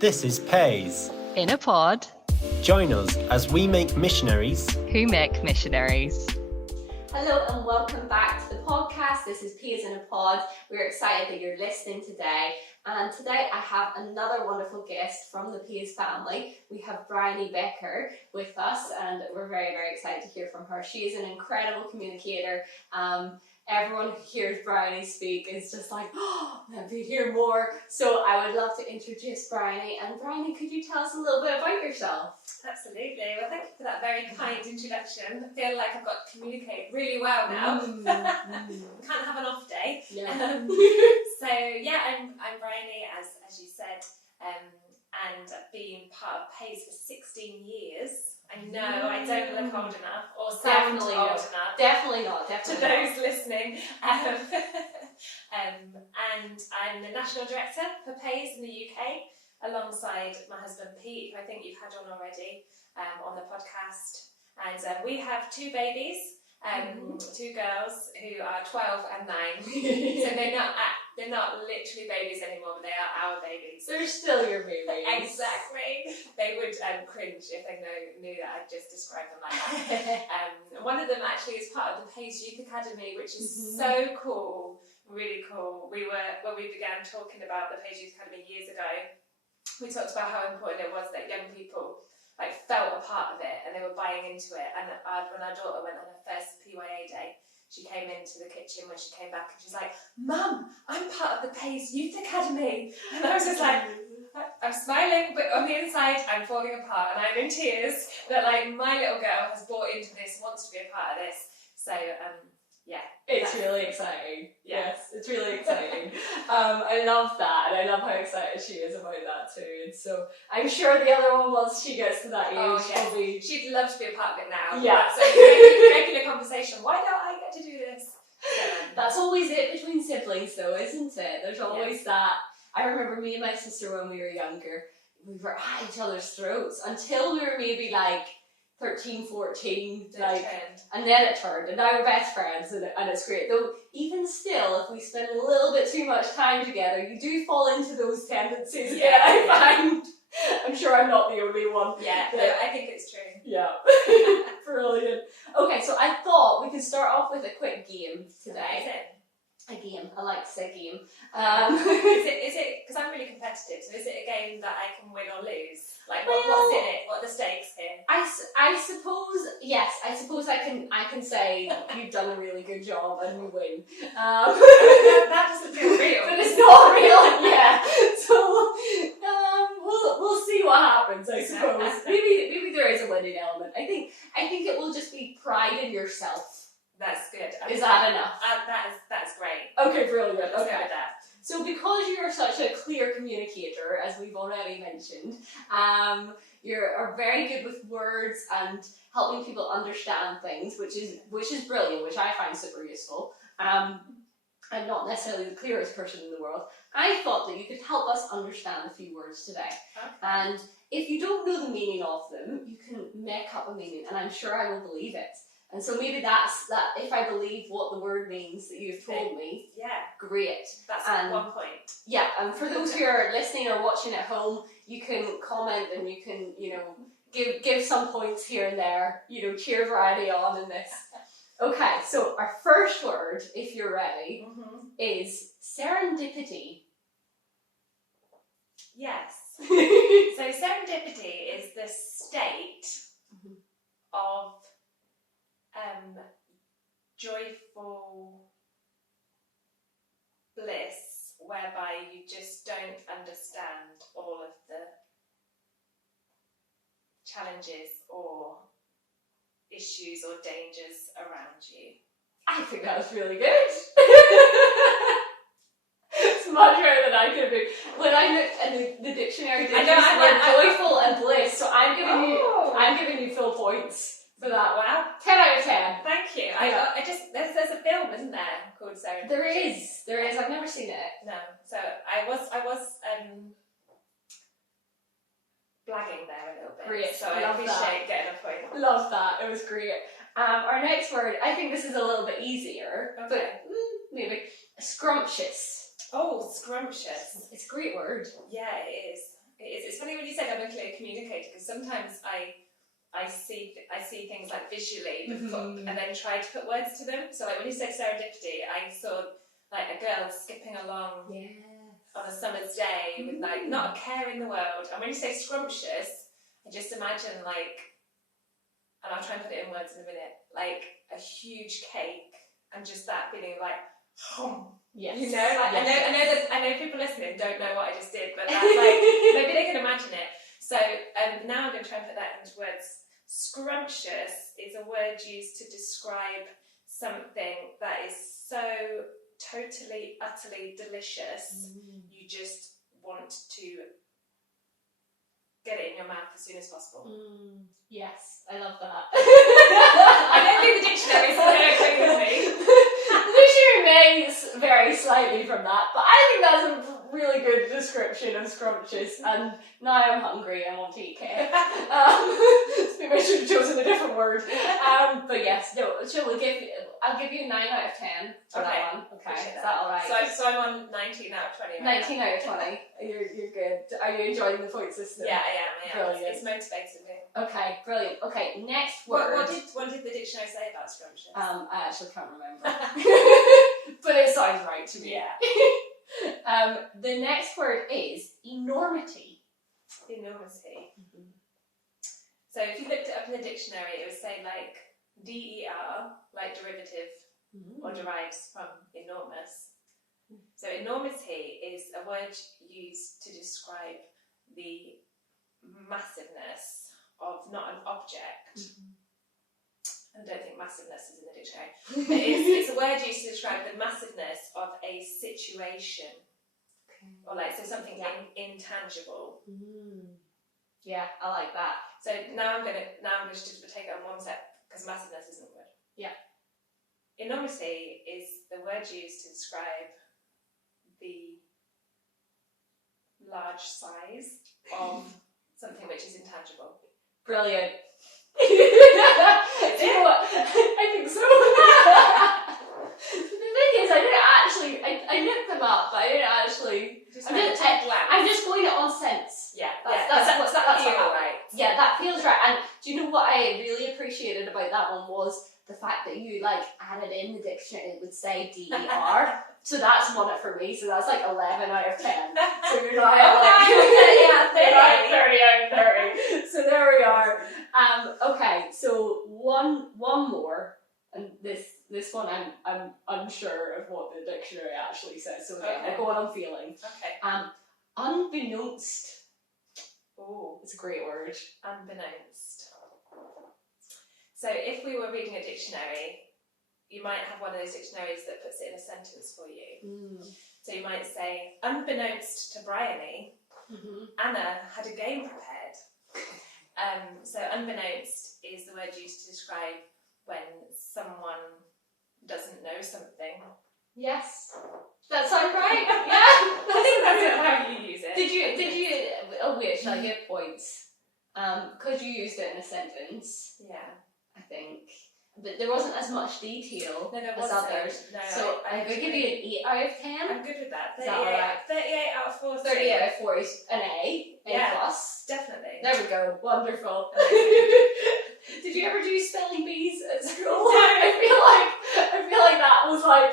This is Pais In a Pod. Join us as we make missionaries Who make missionaries. Hello and welcome back to the podcast. This is Pais In A Pod. We're excited that you're listening today. And today I have another wonderful guest from the Pais family. We have Bryony Baker with us and we're very, very excited to hear from her. She is an incredible communicator. Everyone who hears Bryony speak is just like, oh, let me hear more. So I would love to introduce Bryony. And Bryony, could you tell us a little bit about yourself? Absolutely. Well, thank you for that very kind introduction. I feel like I've got to communicate really well now. Can't have an off day. Yeah. So yeah, I'm Bryony, as you said, and I've been part of Pais for 16 years. I know I don't look old enough or sound Definitely old not. enough. Definitely not. To Definitely those listening. And I'm the National Director for Pais in the UK, alongside my husband Pete, who I think you've had on already on the podcast. And we have two babies, two girls who are 12 and 9. So they're not literally babies anymore, but they are our babies. They're still your babies. Exactly. They would cringe if they knew that I'd just described them like that. One of them actually is part of the Pais Youth Academy, which is so cool, really cool. When we began talking about the Pais Youth Academy years ago, we talked about how important it was that young people felt a part of it and they were buying into it. And when our daughter went on her first PYA day, she came into the kitchen when she came back and she's like, "Mum, I'm part of the Pais Youth Academy." And I was just like, I'm smiling, but on the inside, I'm falling apart and I'm in tears that my little girl has bought into this, wants to be a part of this. So, yeah. It's really exciting. Yeah. Yes, it's really exciting. I love that, and I love how excited she is about that too. And so I'm sure the other one, once she gets to that age, will be. She'd love to be a part of it now. Yeah. So regular conversation. Why don't I get to do this? That's always it between siblings, though, isn't it? There's always that. I remember me and my sister when we were younger, we were at each other's throats until we were maybe 13, 14, and then it turned, and now we're best friends, and it's great. Though, even still, if we spend a little bit too much time together, you do fall into those tendencies again, I find. I'm sure I'm not the only one. Yeah, no, I think it's true. Yeah. Brilliant. Okay, so I thought we could start off with a quick game today. A game. I like to say game. Is it? Because I'm really competitive. So is it a game that I can win or lose? What's in it? What are the stakes here? I suppose yes. I suppose I can say you've done a really good job and you win. That doesn't feel real. But it's not real. Yeah. So we'll see what happens. I suppose maybe there is a winning element. I think it will just be pride in yourself. That's good. Is that enough? That's great. Okay, brilliant. Let's Okay. go with that. So because you're such a clear communicator, as we've already mentioned, you're very good with words and helping people understand things, which is brilliant, which I find super useful. I'm not necessarily the clearest person in the world. I thought that you could help us understand a few words today. Okay. And if you don't know the meaning of them, you can make up a meaning, and I'm sure I will believe it. And so maybe that's that. If I believe what the word means that you've told me, yeah, great. That's 1 point. Yeah, and for those who are listening or watching at home, you can comment and you can, give some points here and there. Cheer Bryony on in this. Okay, so our first word, if you're ready, is serendipity. Yes. So serendipity is the state of joyful bliss, whereby you just don't understand all of the challenges or issues or dangers around you. I think that was really good. It's much better than I could do. When I looked at the dictionary, they joyful and bliss. So I'm giving you full points for that. Wow. 10 out of 10. Thank you. There's a film, isn't there, called Serendipity? There is. I've never seen it. No. So I was blagging there a little bit. Great. So I appreciate getting a point. Love that. It was great. Our next word, I think this is a little bit easier, but maybe scrumptious. Oh, scrumptious. It's a great word. Yeah, it is. It is. It's said I'm a clear communicator, because sometimes I see things like visually and then try to put words to them. So like when you said serendipity, I saw like a girl skipping along on a summer's day with like not a care in the world. And when you say scrumptious, I just imagine like, and I'll try and put it in words in a minute, like a huge cake and just that feeling like, Yes. you know, like I know people listening don't know what I just did, but that's like maybe they can imagine it. So now I'm going to try and put that into words. Scrumptious is a word used to describe something that is so totally, utterly delicious. You just want to get it in your mouth as soon as possible. Yes, I love that. I don't think the dictionary is going to agree with me. The dictionary varies very slightly from that, but I think that's a really good description of scrumptious, and now I'm hungry and want to eat cake. Maybe I should have chosen a different word. But yes, no, I'll give you a 9 out of 10 for that one. Okay, is that alright? So I'm on 19 out of 20. 19 out of 20. You're good. Are you enjoying the point system? Yeah, I am. Brilliant. It's motivated me. Okay, brilliant. Okay, next word. What did the dictionary say about scrumptious? I actually can't remember. But it sounds right to me. Yeah. The next word is enormity. Enormity. So if you looked it up in the dictionary, it would say like DER, like derivative or derives from enormous. So enormity is a word used to describe the massiveness of not an object. I don't think massiveness is in the dictionary. It's a word used to describe the massiveness of a situation, or like so something intangible. Yeah, I like that. So now I'm gonna just take it on one step, because massiveness isn't a word. Yeah. Enormity is the word used to describe the large size of something which is intangible. Brilliant. Do you know what? I think so. The thing is, I looked them up, but I didn't actually. I'm just going it on sense. Yeah, that's that feel what right. Yeah, that feels right. And do you know what I really appreciated about that one was the fact that you like added in the dictionary. It would say DER, so that's won it for me. So that's like 11 out of 10. So you're not like 30 out of 30. So there we are. Okay, so one more, and this one I'm unsure of what the dictionary actually says. So again, we'll go on feeling. Okay. Unbeknownst. Oh, It's a great word. unbeknownst. So if we were reading a dictionary, you might have one of those dictionaries that puts it in a sentence for you. So you might say, unbeknownst to Bryony, Anna had a game prepared. So unbeknownst is the word used to describe when someone doesn't know something. Yes. That sounds right? Yeah. I think that's how you use it. Did you wait, shall I give points? Because you used it in a sentence, Yeah. I think. But there wasn't as much detail as others. No, So I'm going to give you an 8 out of 10. I'm good with that. Is that alright? 38 out of 40. 30 out of 40 is an A plus. Definitely. There we go. Wonderful. Did you ever do spelling bees at school? No. I feel like that was like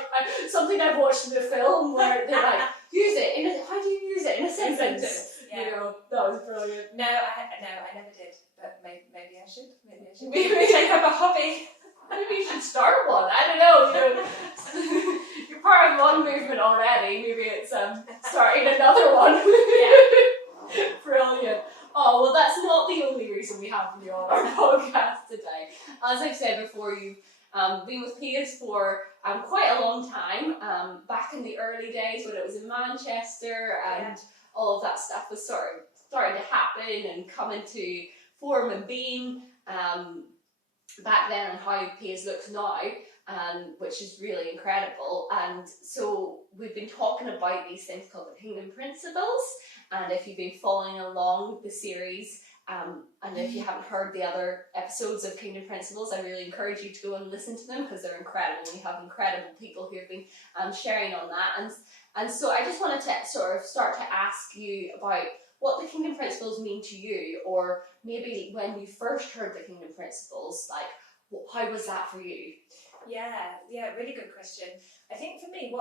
something I've watched in a film where they're like, how do you use it in a sentence? Yeah. You know, that was brilliant. No, I never did. But maybe I should. Maybe take up a hobby. Maybe you should start one. I don't know. You're part of one movement already. Maybe it's starting another one. Yeah. Brilliant. Oh, well, that's not the only reason we have you on our podcast today. As I've said before, you've been with Pais for quite a long time. Back in the early days when it was in Manchester and all of that stuff was sort of starting to happen and coming to form and being back then, and how Pais looks now, which is really incredible. And so we've been talking about these things called the Kingdom Principles. And if you've been following along the series, and if you haven't heard the other episodes of Kingdom Principles, I really encourage you to go and listen to them because they're incredible. We have incredible people who have been sharing on that. And so I just wanted to sort of start to ask you about what the kingdom principles mean to you, or maybe when you first heard the kingdom principles, like how was that for you? Yeah, really good question. I think for me,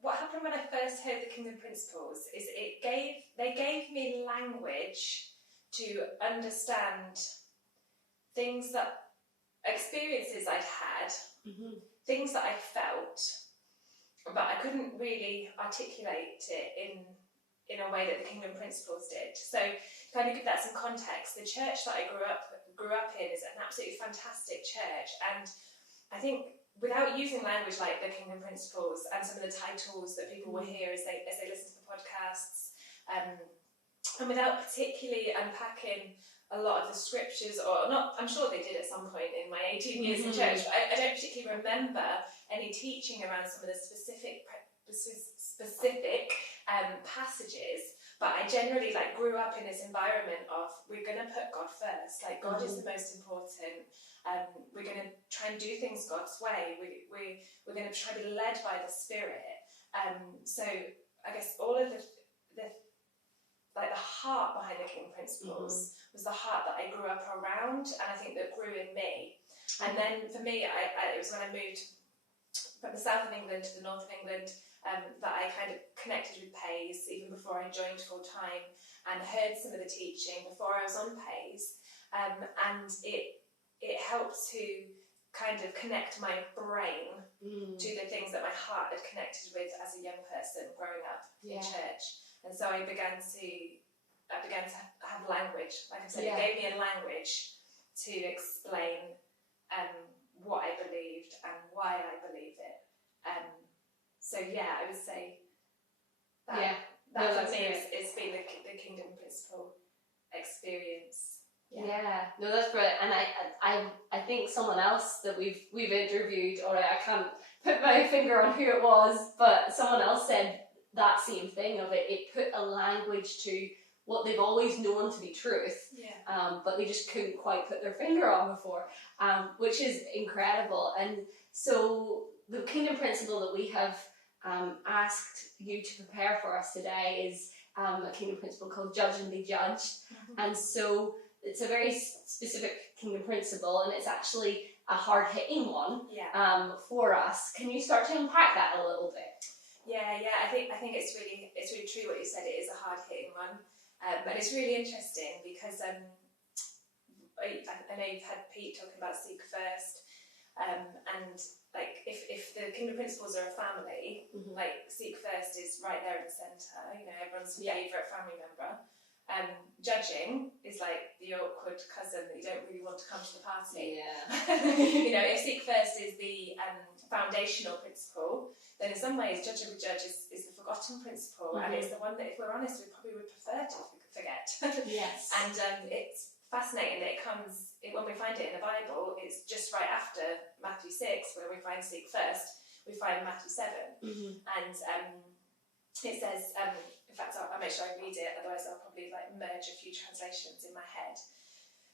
what happened when I first heard the kingdom principles is they gave me language to understand things experiences I'd had, things that I felt, but I couldn't really articulate it in a way that the kingdom principles did. So to kind of give that some context, the church that I grew up in is an absolutely fantastic church, and I think without using language like the kingdom principles and some of the titles that people will hear as they listen to the podcasts, and without particularly unpacking a lot of the scriptures, or not, I'm sure they did at some point in my 18 years in church, but I don't particularly remember any teaching around some of the specific passages. But I generally grew up in this environment of, we're going to put God first, God is the most important. We're going to try and do things God's way. We're going to try to be led by the Spirit. So I guess all of the heart behind the kingdom principles was the heart that I grew up around, and I think that grew in me. And then for me, it was when I moved from the south of England to the north of England that I kind of connected with Pais even before I joined full time, and heard some of the teaching before I was on Pais, and it helped to kind of connect my brain to the things that my heart had connected with as a young person growing up in church. And so I began to have language. Like I said, it gave me a language to explain what I believed and why I believe it. So I would say that for me it's been the kingdom principle experience. No, that's brilliant. And I think someone else that we've interviewed, or I can't put my finger on who it was, but someone else said that same thing of it put a language to what they've always known to be truth, but they just couldn't quite put their finger on before, which is incredible. And so the kingdom principle that we have asked you to prepare for us today is a kingdom principle called judge and be judged. And so it's a very specific kingdom principle, and it's actually a hard-hitting one for us. Can you start to unpack that a little bit? I think it's really true what you said. It is a hard-hitting one, but it's really interesting because I know you've had Pete talking about seek first, and if the kingdom principles are a family, seek first is right there in the centre. Everyone's favourite family member. Judging is like the awkward cousin that you don't really want to come to the party. If seek first is the foundational principle, then in some ways judge and be judged is the forgotten principle, and it's the one that, if we're honest, we probably would prefer to forget. And it's fascinating that it comes, when we find it in the Bible, it's just right after Matthew 6, where we find seek first, we find Matthew 7. And it says, in fact, I'll make sure I read it, otherwise I'll probably merge a few translations in my head.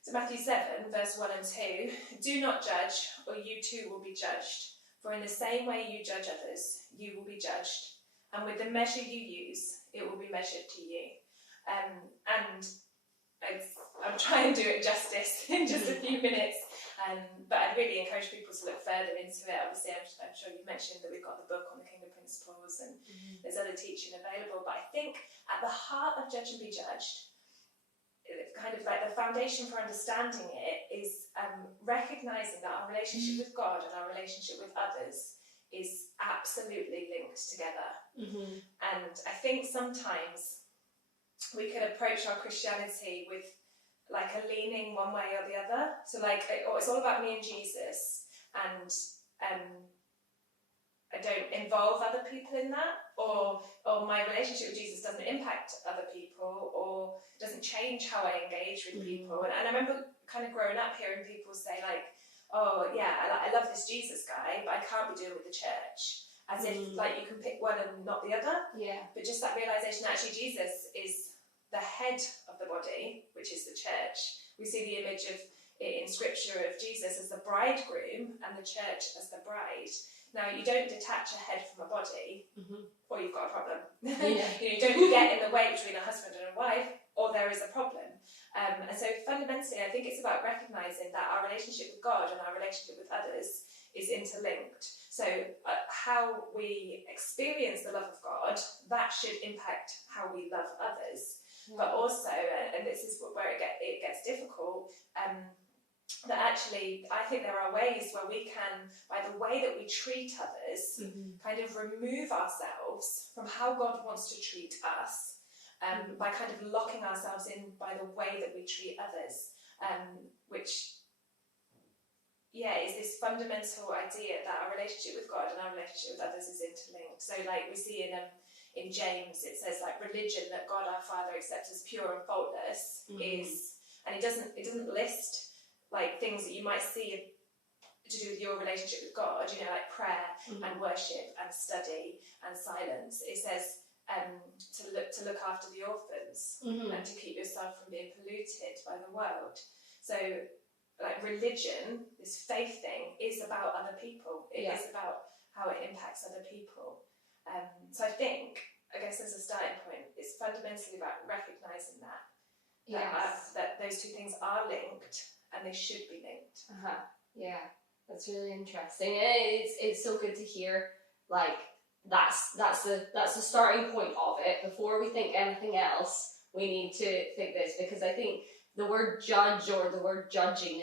So Matthew 7, verse 1 and 2, do not judge, or you too will be judged. For in the same way you judge others, you will be judged. And with the measure you use, it will be measured to you. And I'll try and do it justice in just a few minutes. But I'd really encourage people to look further into it. Obviously, I'm sure you've mentioned that we've got the book on the kingdom principles, and there's other teaching available. But I think at the heart of judge and be judged, kind of the foundation for understanding it is recognising that our relationship with God and our relationship with others is absolutely linked together. And I think sometimes we can approach our Christianity with a leaning one way or the other. So it's all about me and Jesus, and I don't involve other people in that, or my relationship with Jesus doesn't impact other people, or doesn't change how I engage with people. And I remember kind of growing up hearing people say I love this Jesus guy, but I can't be doing with the church, as if you can pick one and not the other. But just that realisation, actually Jesus is the head of the body, which is the church. We see the image of it in scripture of Jesus as the bridegroom and the church as the bride. Now, you don't detach a head from a body, or you've got a problem. You don't get in the way between a husband and a wife, or there is a problem. And so fundamentally, I think it's about recognising that our relationship with God and our relationship with others is interlinked. So how we experience the love of God, that should impact how we love others. But also, and this is where it gets difficult, that actually I think there are ways where we can, by the way that we treat others, kind of remove ourselves from how God wants to treat us, by kind of locking ourselves in by the way that we treat others, which is this fundamental idea that our relationship with God and our relationship with others is interlinked. So like we see in James, it says like religion that God our Father accepts as pure and faultless is, and it doesn't list like things that you might see to do with your relationship with God, like prayer and worship and study and silence. It says to look after the orphans and to keep yourself from being polluted by the world. So like religion, this faith thing, is about other people. It is about how it impacts other people. So I guess as a starting point, it's fundamentally about recognising that those two things are linked and they should be linked. Yeah, that's really interesting. It's so good to hear. Like that's the starting point of it. Before we think anything else, we need to think this, because I think the word judge or the word judging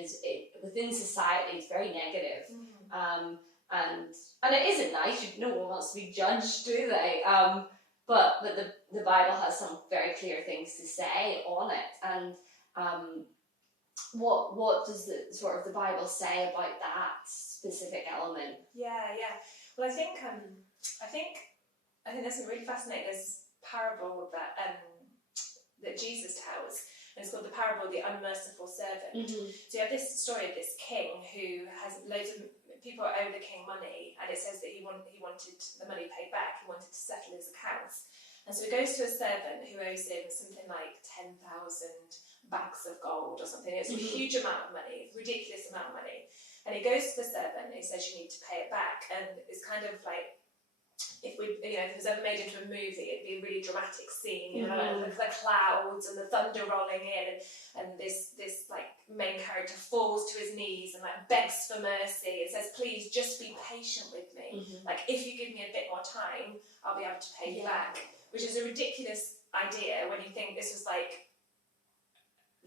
within society is very negative. And it isn't nice. No one wants to be judged, do they? But the Bible has some very clear things to say on it. And what does the Bible say about that specific element? Yeah. Well, I think there's some really fascinating. There's a parable that Jesus tells, and it's called the parable of the unmerciful servant. So you have this story of this king who has loads of people owe the king money, and it says that he wanted the money paid back. He wanted to settle his accounts, and so he goes to a servant who owes him something like 10,000 bags of gold or something. It's a huge amount of money, a ridiculous amount of money. And he goes to the servant and he says, you need to pay it back. And it's kind of like, if it was ever made into a movie, it'd be a really dramatic scene, like the clouds and the thunder rolling in, and this like main character falls to his knees and like begs for mercy and says, please just be patient with me. Like, if you give me a bit more time, I'll be able to pay you back. Which is a ridiculous idea when you think this was like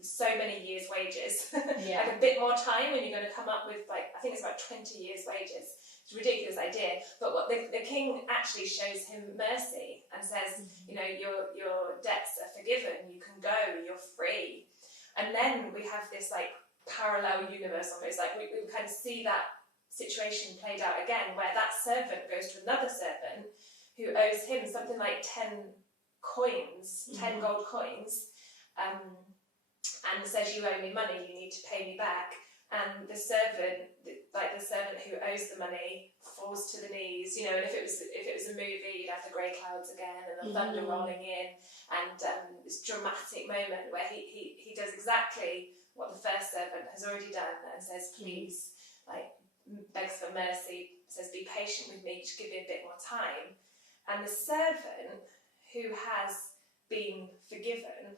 so many years' wages. Like a bit more time when you're going to come up with like, I think it's about 20 years' wages. It's a ridiculous idea. But what the king actually shows him mercy and says, your debts are forgiven, you can go, you're free. And then we have this like parallel universe almost, like we kind of see that situation played out again, where that servant goes to another servant who owes him something like 10 coins, 10 gold coins, and says, you owe me money, you need to pay me back. And the servant who owes the money falls to the knees, and if it was a movie, you'd have the grey clouds again and the thunder rolling in, and this dramatic moment where he does exactly what the first servant has already done and says, please, like, begs for mercy, says, be patient with me, just give me a bit more time. And the servant who has been forgiven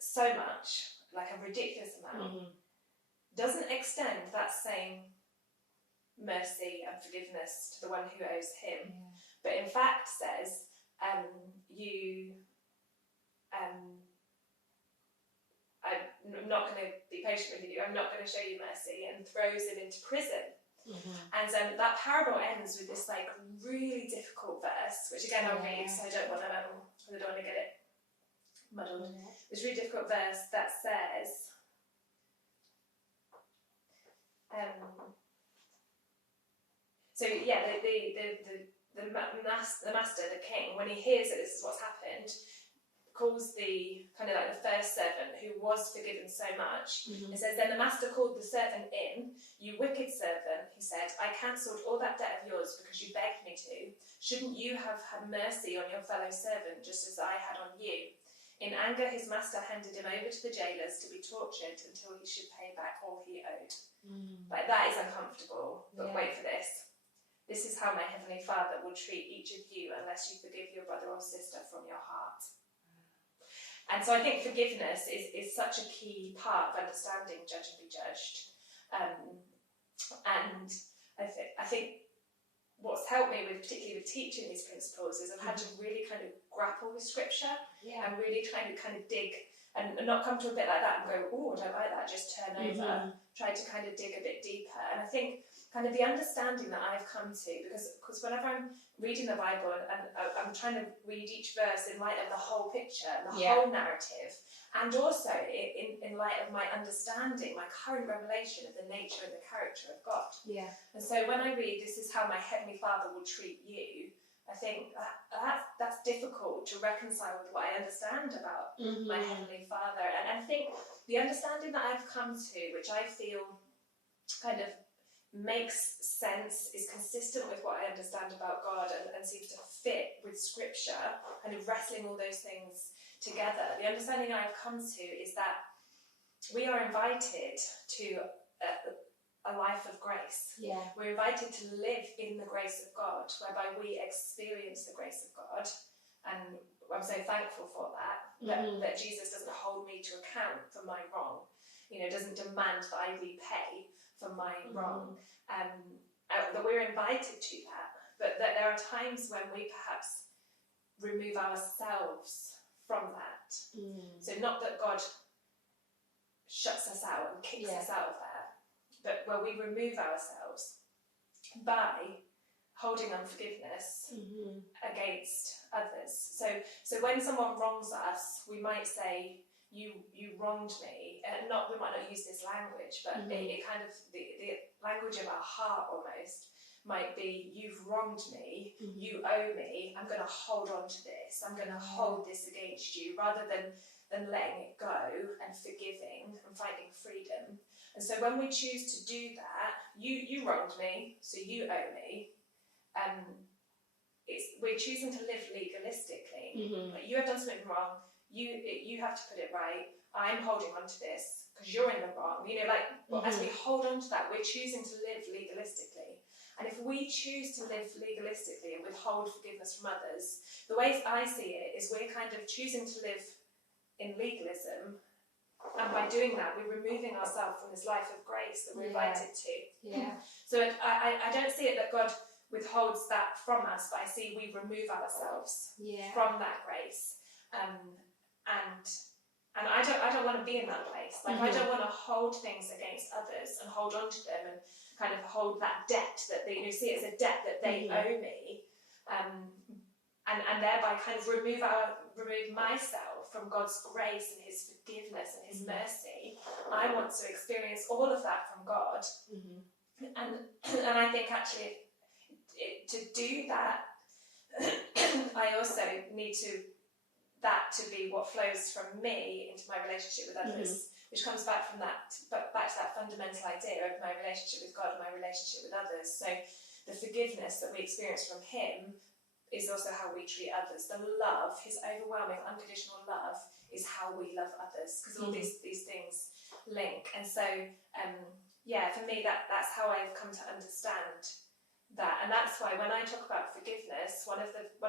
so much, like a ridiculous amount, doesn't extend that same mercy and forgiveness to the one who owes him, but in fact says, I'm not going to be patient with you, I'm not going to show you mercy, and throws him into prison. And that parable ends with this like really difficult verse, which again I'll read, so I don't want to get it muddled. This really difficult verse that says, the master, the king, when he hears that this is what's happened, calls the kind of like the first servant who was forgiven so much. It says, then the master called the servant in. You wicked servant, he said, I cancelled all that debt of yours because you begged me to. Shouldn't you have had mercy on your fellow servant just as I had on you? In anger, his master handed him over to the jailers to be tortured until he should pay back all he owed. Like, that is uncomfortable, but wait for this. This is how my heavenly Father will treat each of you unless you forgive your brother or sister from your heart. And so I think forgiveness is such a key part of understanding judge and be judged. And I think what's helped me particularly with teaching these principles is I've had to really kind of grapple with scripture and really try to kind of dig and not come to a bit like that and go, oh, I don't like that, just turn over. Try to kind of dig a bit deeper. And I think kind of the understanding that I've come to, because whenever I'm reading the Bible and I'm trying to read each verse in light of the whole picture, the whole narrative, and also in light of my understanding, my current revelation of the nature and the character of God. Yeah. And so when I read, this is how my Heavenly Father will treat you, I think that's difficult to reconcile with what I understand about my Heavenly Father. And I think the understanding that I've come to, which I feel kind of makes sense, is consistent with what I understand about God and seems to fit with Scripture, kind of wrestling all those things together. The understanding I've come to is that we are invited to a life of grace. Yeah. We're invited to live in the grace of God, whereby we experience the grace of God. And I'm so thankful for that Jesus doesn't hold me to account for my wrong, doesn't demand that I repay for my wrong. That we're invited to that, but that there are times when we perhaps remove ourselves from that. So not that God shuts us out and kicks us out of that, but where we remove ourselves by holding unforgiveness against others. So when someone wrongs us, we might say, you wronged me, and we might not use this language, but it kind of, the language of our heart almost might be, you've wronged me, you owe me, I'm going to hold on to this, I'm going to hold this against you, rather than letting it go and forgiving and finding freedom. And so when we choose to do that, you wronged me, so you owe me, we're choosing to live legalistically. Like, you have done something wrong, you have to put it right, I'm holding on to this because you're in the wrong. As we hold on to that, we're choosing to live legalistically. And if we choose to live legalistically and withhold forgiveness from others, the way I see it is we're kind of choosing to live in legalism, and by doing that, we're removing ourselves from this life of grace that we're invited to. Yeah. So I don't see it that God withholds that from us, but I see we remove ourselves from that grace. And I don't want to be in that place. I don't want to hold things against others and hold on to them and kind of hold that debt that they see it as a debt that they owe me, and thereby kind of remove myself from God's grace and His forgiveness and His mercy. I want to experience all of that from God, and I think actually to do that, I also need that to be what flows from me into my relationship with others, which comes back to that fundamental idea of my relationship with God and my relationship with others. So the forgiveness that we experience from Him is also how we treat others. The love, His overwhelming unconditional love, is how we love others, because all these things link. And so for me that's how I've come to understand that. And that's why when I talk about forgiveness, when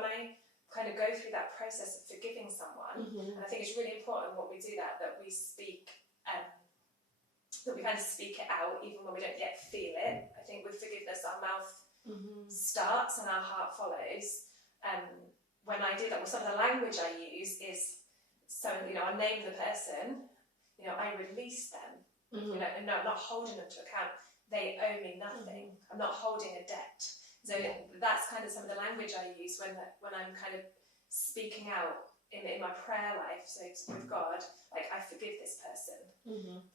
I kind of go through that process of forgiving someone, and I think it's really important when we do that we speak, that we kind of speak it out even when we don't yet feel it. I think with forgiveness our mouth starts and our heart follows. When I do that, some of the language I use is, so I name the person, I release them, and no, I'm not holding them to account. They owe me nothing. I'm not holding a debt. So that's kind of some of the language I use when I'm kind of speaking out in my prayer life. So with God, I forgive this person.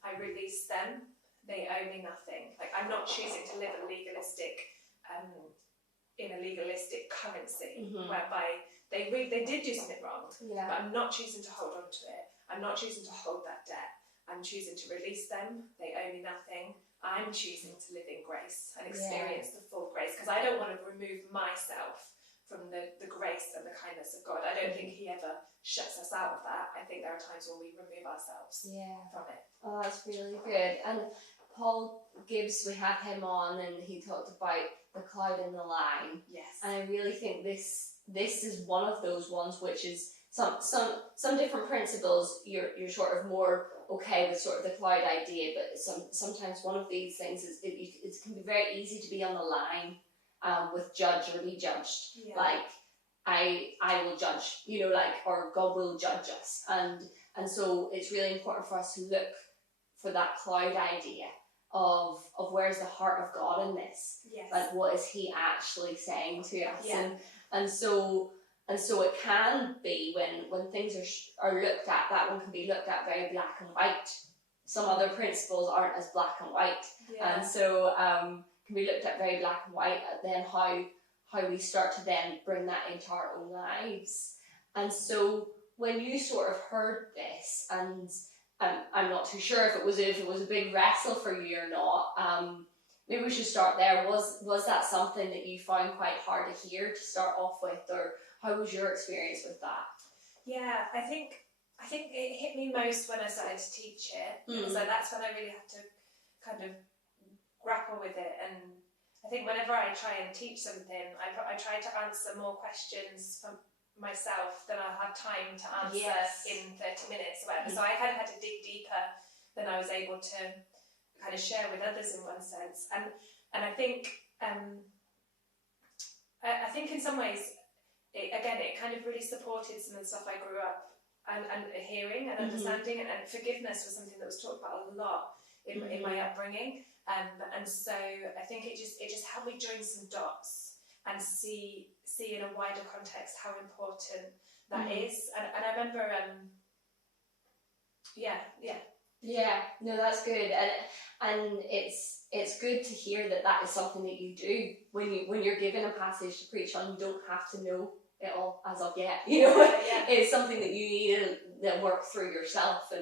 I release them. They owe me nothing. I'm not choosing to live in a legalistic currency whereby they did do something wrong, but I'm not choosing to hold on to it. I'm not choosing to hold that debt. I'm choosing to release them. They owe me nothing. I'm choosing to live in grace and experience the full grace, because I don't want to remove myself from the grace and the kindness of God. I don't think He ever shuts us out of that. I think there are times when we remove ourselves from it. Oh, that's really good. And Paul Gibbs, we had him on, and he talked about the cloud and the line. Yes. And I really think this is one of those ones which is some different principles you're sort of more okay with sort of the cloud idea, but sometimes one of these things is it can be very easy to be on the line with judge or be judged. Yeah. Like I will judge, like, or God will judge us, and so it's really important for us to look for that cloud idea of where's the heart of God in this. Yes. Like, what is He actually saying to us? Yeah. And so it can be when things are looked at, that one can be looked at very black and white. Some other principles aren't as black and white, Yeah. and so can be looked at very black and white. And then how we start to then bring that into our own lives. And so when you sort of heard this, and I'm not too sure if it was a big wrestle for you or not. Maybe we should start there. Was that something that you found quite hard to hear to start off with, or how was your experience with that? Yeah, I think it hit me most when I started to teach it. So that's when I really had to kind of grapple with it. And I think whenever I try and teach something, I try to answer more questions from myself than I'll have time to answer in 30 minutes or whatever. So I kind of had to dig deeper than I was able to kind of share with others in one sense. And I think I think in some ways it kind of really supported some of the stuff I grew up and hearing and understanding, and forgiveness was something that was talked about a lot in my upbringing. And so I think it just helped me join some dots and see in a wider context how important that is. And I remember, no, that's good, and it's good to hear that is something that you do when you're given a passage to preach on. You don't have to know it all as of yet, It's something that you need to work through yourself,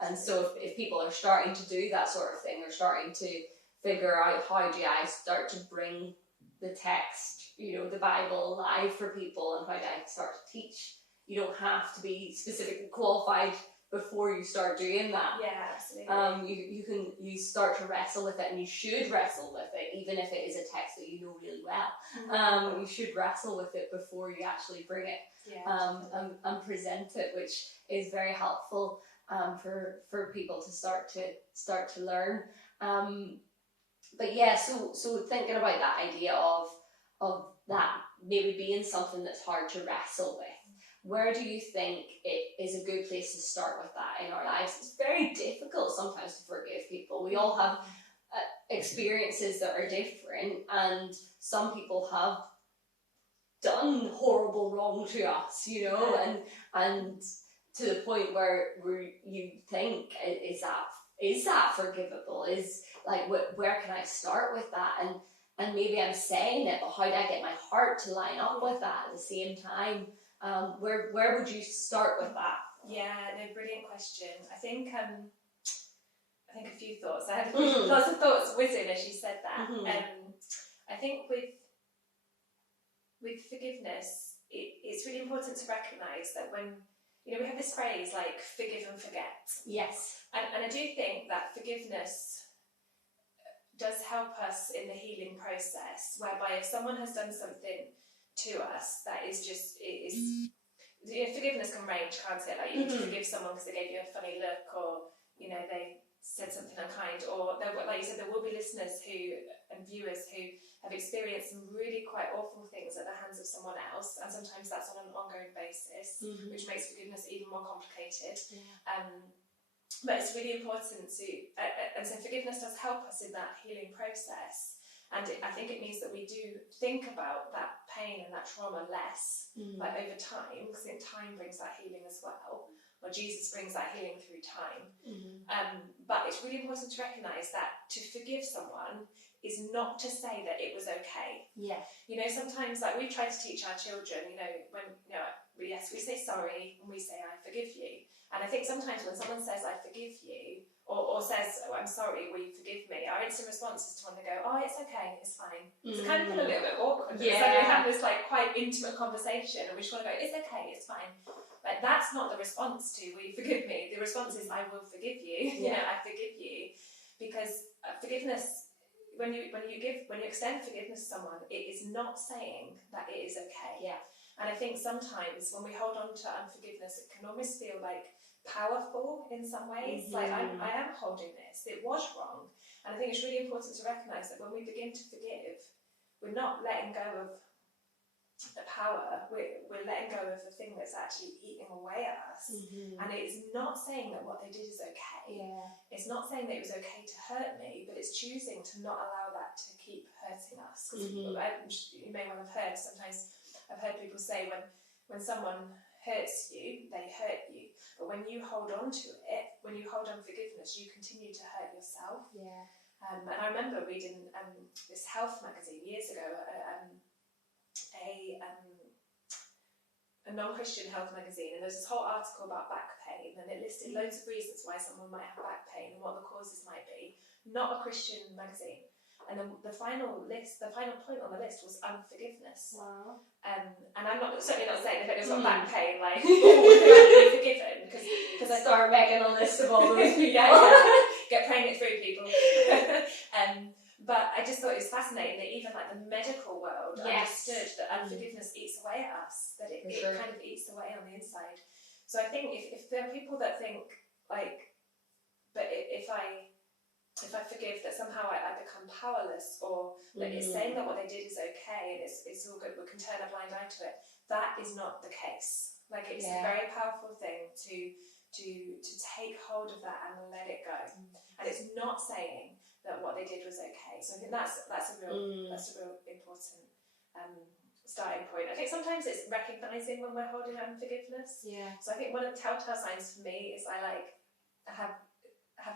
and so if people are starting to do that sort of thing, or starting to figure out how do I start to bring the text, the Bible alive for people, and how do I start to teach, you don't have to be specifically qualified before you start doing that. Yeah, absolutely. You start to wrestle with it, and you should wrestle with it, even if it is a text that you know really well. You should wrestle with it before you actually bring it and present it, which is very helpful for people to start to learn. But yeah, so thinking about that idea of that maybe being something that's hard to wrestle with, where do you think it is a good place to start with that in our lives? It's very difficult sometimes to forgive people. We all have experiences that are different, and some people have done horrible wrong to us, and to the point where you think, is that forgivable? Is like, where can I start with that? And maybe I'm saying it, but how do I get my heart to line up with that at the same time? Where would you start with that? Yeah, no, brilliant question. I think a few thoughts. I had lots of thoughts whizzing as you said that. I think with forgiveness, it's really important to recognise that when we have this phrase like forgive and forget. Yes. And I do think that forgiveness does help us in the healing process, whereby if someone has done something to us that is forgiveness can range, can't it? Like, you need to forgive someone because they gave you a funny look, or they said something unkind, or like you said, there will be listeners and viewers who have experienced some really quite awful things at the hands of someone else, and sometimes that's on an ongoing basis, which makes forgiveness even more complicated. But it's really important to and so forgiveness does help us in that healing process. And I think it means that we do think about that pain and that trauma less, like over time, because I think time brings that healing as well, or Jesus brings that healing through time. But it's really important to recognise that to forgive someone is not to say that it was okay. Yeah. Sometimes, like, we try to teach our children, we say sorry and we say I forgive you. And I think sometimes when someone says I forgive you, or says, oh, I'm sorry, will you forgive me? Our instant response is to want to go, oh, it's okay, it's fine. So it kind of feel a little bit awkward. Yeah. So we have this like quite intimate conversation, and we just want to go, it's okay, it's fine. But that's not the response to will you forgive me? The response is I will forgive you. I forgive you, because forgiveness. When you extend forgiveness to someone, it is not saying that it is okay. Yeah. And I think sometimes when we hold on to unforgiveness, it can almost feel like powerful in some ways. Like I am holding this, it was wrong. And I think it's really important to recognise that when we begin to forgive, we're not letting go of the power, we're letting go of the thing that's actually eating away at us. And it's not saying that what they did is okay. It's not saying that it was okay to hurt me, but it's choosing to not allow that to keep hurting us. Because you may well have heard, sometimes I've heard people say when someone hurts you, they hurt you. But when you hold on to it, when you hold on forgiveness, you continue to hurt yourself. And I remember reading this health magazine years ago, a non-Christian health magazine, and there was this whole article about back pain, and it listed loads of reasons why someone might have back pain and what the causes might be. Not a Christian magazine. And then the final point on the list was unforgiveness. Wow. And I'm certainly not saying if anyone's got back pain, like, be forgiven, because I start making a list of all those people. Get praying it through, people. But I just thought it was fascinating that even like the medical world understood that unforgiveness eats away at us, that it kind of eats away on the inside. So I think if there are people that think like, but if I forgive, that somehow I become powerless, or that it's saying that what they did is okay and it's all good, we can turn a blind eye to it. That is not the case. Like it's a very powerful thing to take hold of that and let it go. And it's not saying that what they did was okay. So I think that's a real important starting point. I think sometimes it's recognising when we're holding unforgiveness. So I think one of the telltale signs for me is I have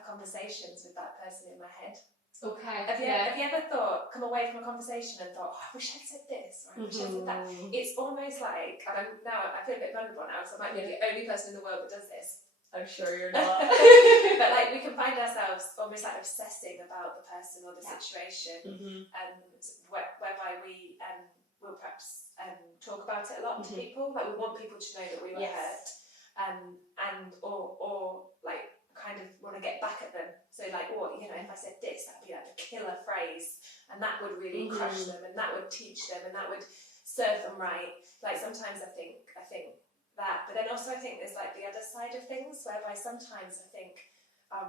conversations with that person in my head. Okay. Have you ever come away from a conversation and thought, oh, I wish I'd said this, or I wish I said that? It's almost like, and I feel a bit vulnerable now, so I might be the only person in the world that does this. I'm sure you're not. But like we can find ourselves almost like obsessing about the person or the situation, whereby we will perhaps talk about it a lot to people. Like we want people to know that we were hurt, or like kind of want to get back at them. So like, if I said this, that'd be like the killer phrase, and that would really crush them, and that would teach them, and that would serve them right. Like sometimes I think that, but then also I think there's like the other side of things, whereby sometimes I think I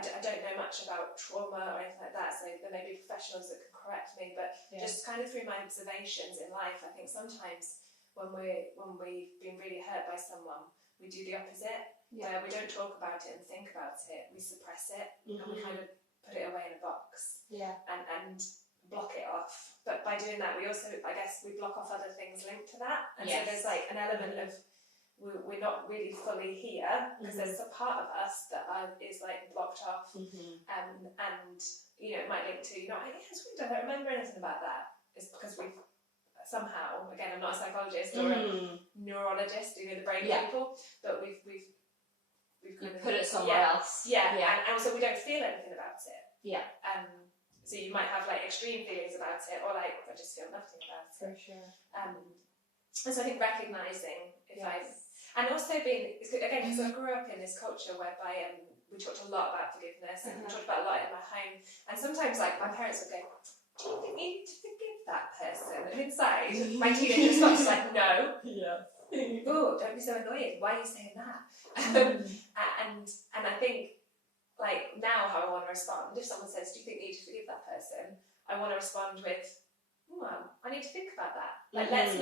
don't know much about trauma or anything like that, so there may be professionals that can correct me, but just kind of through my observations in life, I think sometimes when we've been really hurt by someone, we do the opposite, where we don't talk about it and think about it, we suppress it, and we kind of put it away in a box, and block it off. But by doing that, we also, I guess, we block off other things linked to that, and so there's like an element of we're not really fully here, because there's a part of us that is like blocked off, and it might link to, I don't remember anything about that. It's because we've somehow, again, I'm not a psychologist or a neurologist, the brain people, but we've kind of put it somewhere else. And also we don't feel anything about it. So you might have like extreme feelings about it, or like I just feel nothing about it. For sure. And so I think recognising and also being, again, because I grew up in this culture whereby we talked a lot about forgiveness, and we talked about a lot in my home, and sometimes like my parents would go, do you think you need to forgive that person? And inside, my teenage response is like, no. Oh, don't be so annoyed. Why are you saying that? And I think like now how I want to respond, if someone says, do you think you need to forgive that person? I want to respond with, I need to think about that. Like, let's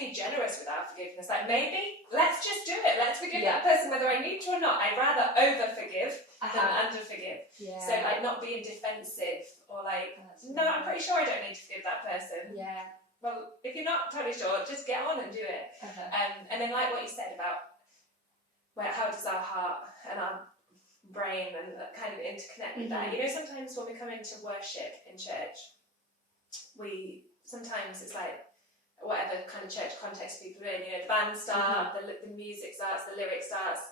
be generous with our forgiveness. Like, maybe, let's just do it. Let's forgive that person whether I need to or not. I'd rather over-forgive than under-forgive. So, like, not being defensive or like, no, I'm pretty sure I don't need to forgive that person. Well, if you're not totally sure, just get on and do it. And then, like what you said about how does our heart and our brain and kind of interconnect with that. Sometimes when we come into worship in church, sometimes it's like whatever kind of church context people are in, the band start, the music starts, the lyric starts.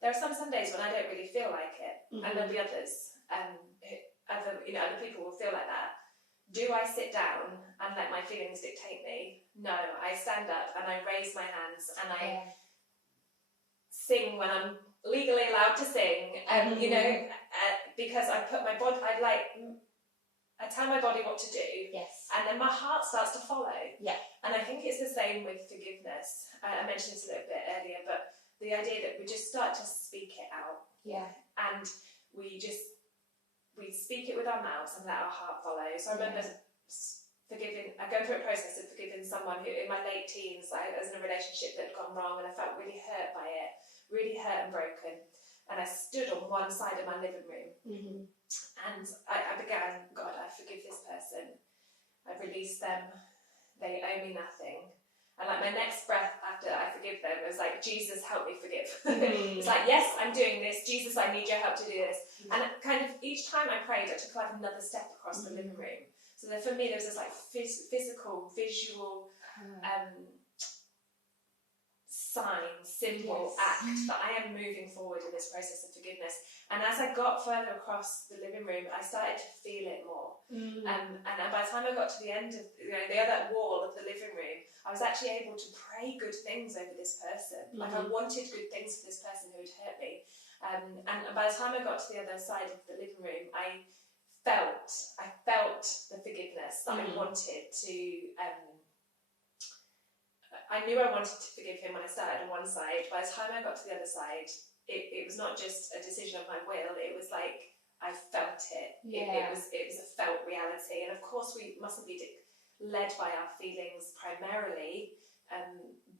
There are some Sundays when I don't really feel like it, and there'll be others, other people will feel like that. Do I sit down and let my feelings dictate me? No, I stand up and I raise my hands and I sing when I'm legally allowed to sing, and because I put my body, I tell my body what to do, Yes. and then my heart starts to follow. Yeah. And I think it's the same with forgiveness. I mentioned this a little bit earlier, but the idea that we just start to speak it out. Yeah. And we speak it with our mouths and let our heart follow. So I remember going through a process of forgiving someone who, in my late teens, I was in a relationship that had gone wrong, and I felt really hurt by it, really hurt and broken. And I stood on one side of my living room, and I began, God, I forgive this person. I release them. They owe me nothing. And like my next breath after I forgive them was like, Jesus, help me forgive. It's like, yes, I'm doing this. Jesus, I need your help to do this. And kind of each time I prayed, I took like another step across the living room. So that for me, there was this like physical, visual sign, symbol, act that I am moving forward in this process of forgiveness. And as I got further across the living room, I started to feel it more. And by the time I got to the end of the other wall of the living room, I was actually able to pray good things over this person. Like I wanted good things for this person who had hurt me. And by the time I got to the other side of the living room, I felt the forgiveness that I wanted to. I knew I wanted to forgive him when I started on one side. By the time I got to the other side, it was not just a decision of my will. It was like I felt it. It was a felt reality. And of course, we mustn't be led by our feelings primarily,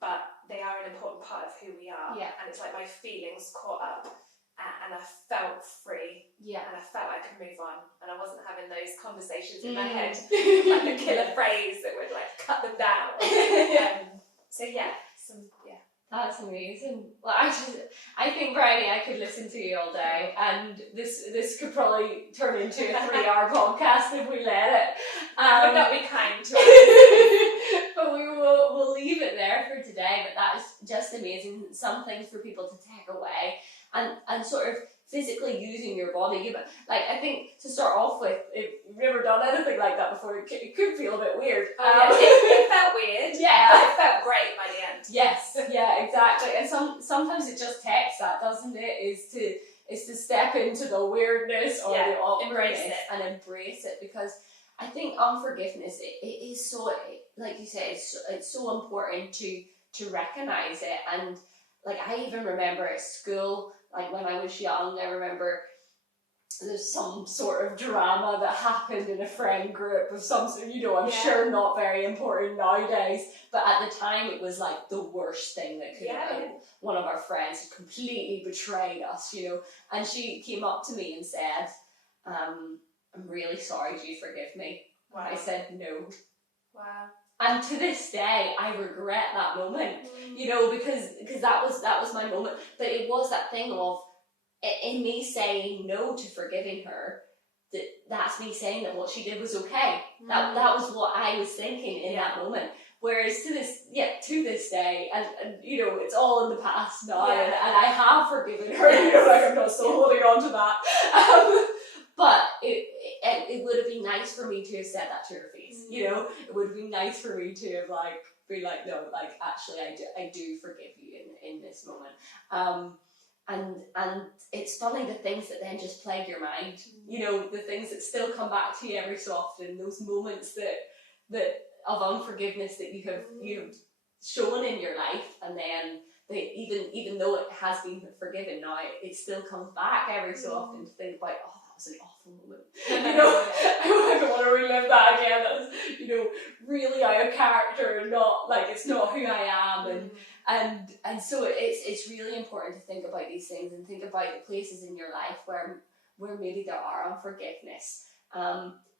but they are an important part of who we are. And it's like my feelings caught up. And I felt free, and I felt I could move on, and I wasn't having those conversations in my head, like the killer phrase that would like cut them down. That's amazing. Well, I think, Bryony, I could listen to you all day, and this could probably turn into a 3-hour podcast if we let it. Would not be kind to us. But we'll leave it there for today. But that is just amazing. Some things for people to take away, and sort of physically using your body. But like, I think to start off with, if you've never done anything like that before, it could feel a bit weird. It felt weird. Yeah, but it felt great by the end. Yes, yeah, exactly. And sometimes it just takes that, doesn't it? Is to step into the weirdness or the awkwardness and embrace it, because I think unforgiveness, it is so, like you said, it's so important to recognize it. And like, I even remember at school, like when I was young, I remember there's some sort of drama that happened in a friend group of some sort, I'm sure not very important nowadays, but at the time it was like the worst thing that could happen. One of our friends had completely betrayed us, and she came up to me and said, I'm really sorry, do you forgive me? Wow. I said no. Wow. And to this day, I regret that moment, because that was my moment. But it was that thing of, in me saying no to forgiving her, that's me saying that what she did was okay. That was what I was thinking in that moment. Whereas to this day, and it's all in the past now, and I have forgiven her. I'm not still holding on to that. But it would have been nice for me to have said that to her face. It would have been nice for me to have be like, no, like actually I do forgive you in this moment. And it's funny, the things that then just plague your mind. The things that still come back to you every so often. Those moments that of unforgiveness that you have shown in your life, and then even though it has been forgiven now, it still comes back every so often to think about, oh, that was an awful moment. I don't want to relive that again. That was, really out of character, and not like, it's not who I am. And so it's really important to think about these things and think about the places in your life where maybe there are unforgiveness.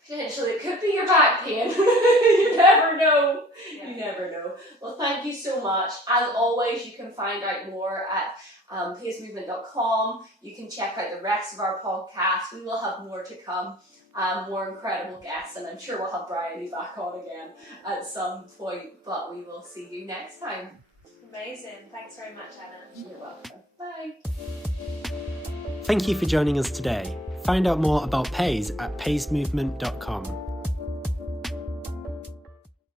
Potentially it could be your back pain. You never know. You never know. Well, thank you so much. As always, you can find out more at paismovement.com. You can check out the rest of our podcast. We will have more to come, more incredible guests, and I'm sure we'll have Bryony back on again at some point, but we will see you next time. Amazing. Thanks very much, Anna. You're welcome. Bye. Thank you for joining us today. Find out more about Pais at paismovement.com.